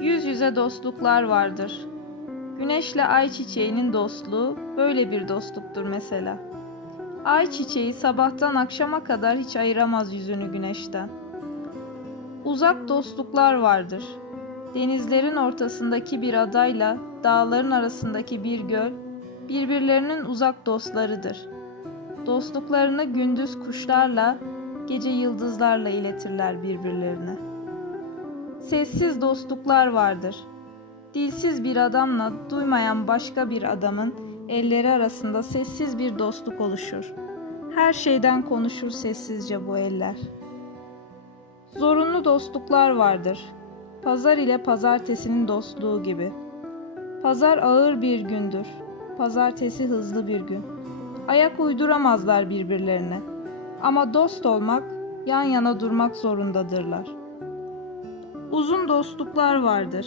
Yüz yüze dostluklar vardır. Güneşle ay çiçeğinin dostluğu böyle bir dostluktur mesela. Ay çiçeği sabahtan akşama kadar hiç ayıramaz yüzünü güneşten. Uzak dostluklar vardır. Denizlerin ortasındaki bir adayla dağların arasındaki bir göl birbirlerinin uzak dostlarıdır. Dostluklarını gündüz kuşlarla, gece yıldızlarla iletirler birbirlerine. Sessiz dostluklar vardır. Dilsiz bir adamla duymayan başka bir adamın elleri arasında sessiz bir dostluk oluşur. Her şeyden konuşur sessizce bu eller. Zorunlu dostluklar vardır. Pazar ile pazartesinin dostluğu gibi. Pazar ağır bir gündür. Pazartesi hızlı bir gün. Ayak uyduramazlar birbirlerine. Ama dost olmak, yan yana durmak zorundadırlar. Uzun dostluklar vardır.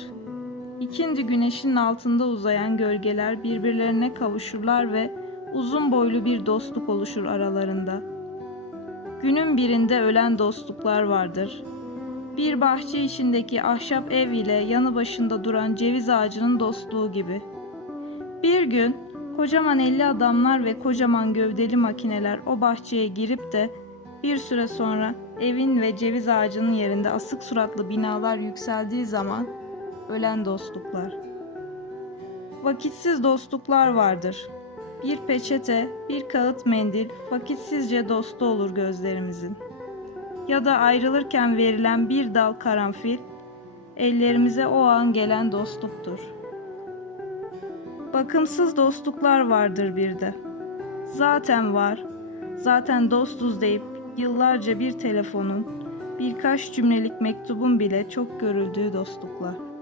İkindi güneşin altında uzayan gölgeler birbirlerine kavuşurlar ve uzun boylu bir dostluk oluşur aralarında. Günün birinde ölen dostluklar vardır. Bir bahçe içindeki ahşap ev ile yanı başında duran ceviz ağacının dostluğu gibi. Bir gün kocaman elli adamlar ve kocaman gövdeli makineler o bahçeye girip de bir süre sonra evin ve ceviz ağacının yerinde asık suratlı binalar yükseldiği zaman ölen dostluklar. Vakitsiz dostluklar vardır. Bir peçete, bir kağıt mendil vakitsizce dostu olur gözlerimizin. Ya da ayrılırken verilen bir dal karanfil ellerimize o an gelen dostluktur. Bakımsız dostluklar vardır bir de. Zaten var, zaten dostuz deyip yıllarca bir telefonun, birkaç cümlelik mektubun bile çok görüldüğü dostluklar.